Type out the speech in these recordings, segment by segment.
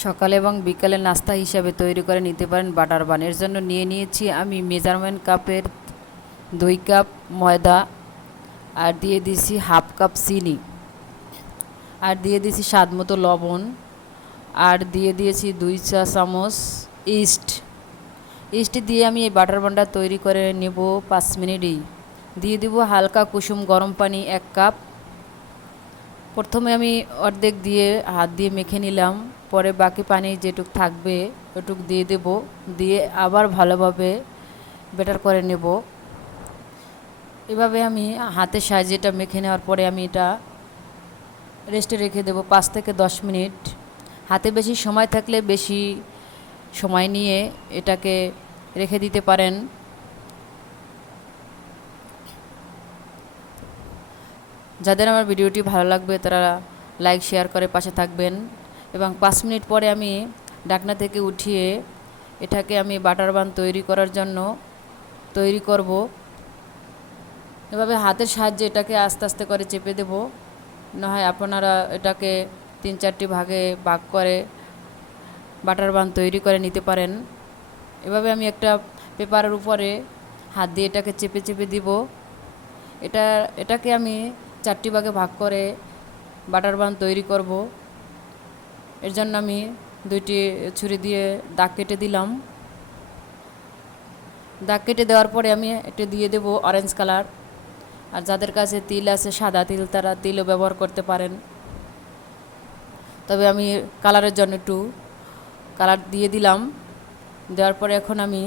সকালে এবং বিকালে নাস্তা হিসাবে তৈরি করে নিতে পারেন বাটার বান। এর জন্য নিয়ে নিয়েছি আমি মেজারমেন্ট কাপের দুই কাপ ময়দা আর দিয়ে দিয়েছি হাফ কাপ চিনি। আর দিয়ে দিয়েছি স্বাদ মতো লবণ। আর দিয়ে দিয়েছি দুই চা চামচ ইস্ট। ইস্ট দিয়ে আমি এই বাটার বানটা তৈরি করে নেব পাঁচ মিনিটই। দিয়ে দিব হালকা কুসুম গরম পানি এক কাপ। প্রথমে আমি অর্ধেক দিয়ে হাত দিয়ে মেখে নিলাম। পরে বাকি পানি যেটুক থাকবে, ওটুক দিয়ে দেব, দিয়ে আবার ভালোভাবে বেটার করে নেব। এভাবে আমি হাতের সাহায্যে এটা মেখে নেওয়ার পরে আমি এটা রেস্টে রেখে দেবো পাঁচ থেকে দশ মিনিট। হাতে বেশি সময় থাকলে বেশি সময় নিয়ে এটাকে রেখে দিতে পারেন। যাদের আমার ভিডিওটি ভালো লাগবে তারা লাইক, শেয়ার করে পাশে থাকবেন। এবং পাঁচ মিনিট পরে আমি ডাকনা থেকে উঠিয়ে এটাকে আমি বাটার বান তৈরি করার জন্য তৈরি করব। এভাবে হাতের সাহায্যে এটাকে আস্তে আস্তে করে চেপে দেব। না হয় আপনারা এটাকে তিন চারটি ভাগে ভাগ করে বাটার বান তৈরি করে নিতে পারেন। এভাবে আমি একটা পেপারের উপরে হাত দিয়ে এটাকে চেপে চেপে দিব। এটা, এটাকে আমি চারটি ভাগে ভাগ করে বাটার বান তৈরি করব। এর জন্য আমি দুইটি ছুরি দিয়ে দাগ কেটে দিলাম। দাগ কেটে দেওয়ার পরে আমি একটু দিয়ে দেব অরেঞ্জ কালার আর যাদের কাছে তিল আছে, সাদা তিল, তারা তিলও ব্যবহার করতে পারেন। তবে আমি কালারের জন্য একটু কালার দিয়ে দিলাম। দেওয়ার পরে এখন আমি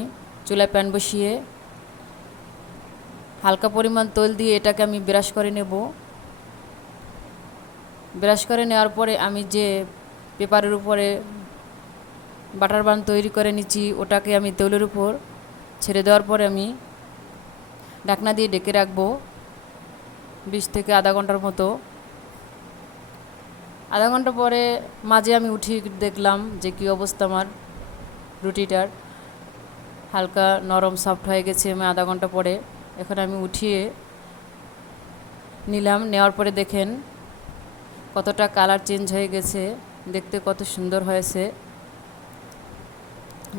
চুলায় প্যান বসিয়ে হালকা পরিমাণ তেল দিয়ে এটাকে আমি ব্রাশ করে নেব। ব্রাশ করে নেওয়ার পরে আমি যে পেপারের উপরে বাটার বান তৈরি করে নিচ্ছি, ওটাকে আমি তেলের উপর ছেড়ে দেওয়ার পরে আমি ঢাকনা দিয়ে ডেকে রাখব বিশ থেকে আধা ঘণ্টার মতো। আধা ঘণ্টা পরে মাঝে আমি উঠিয়ে দেখলাম যে কী অবস্থা আমার রুটিটার। হালকা নরম সফট হয়ে গেছে আমি আধা ঘণ্টা পরে। এখন আমি উঠিয়ে নিলাম, নেওয়ার পরে দেখেন কতটা কালার চেঞ্জ হয়ে গেছে। দেখতে কত সুন্দর হয়েছে।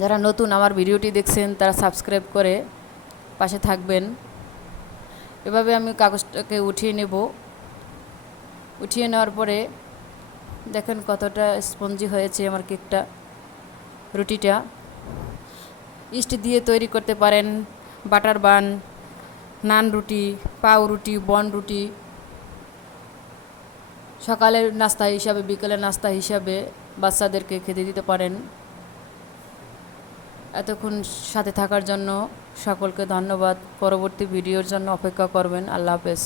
যারা নতুন আমার ভিডিওটি দেখছেন, তারা সাবস্ক্রাইব করে পাশে থাকবেন। এভাবে আমি কাগজটাকে উঠিয়ে নেব। উঠিয়ে নেওয়ার পরে দেখেন কতটা স্পঞ্জি হয়েছে আমার কেকটা, রুটিটা। ইস্ট দিয়ে তৈরি করতে পারেন, বাটার বান, নান রুটি পাউ রুটি বন রুটি সকালের নাস্তা হিসাবে, বিকেলের নাস্তা হিসাবে বাচ্চাদেরকে খেতে দিতে পারেন। এতক্ষণ সাথে থাকার জন্য সকলকে ধন্যবাদ। পরবর্তী ভিডিওর জন্য অপেক্ষা করবেন। আল্লাহ হাফেজ।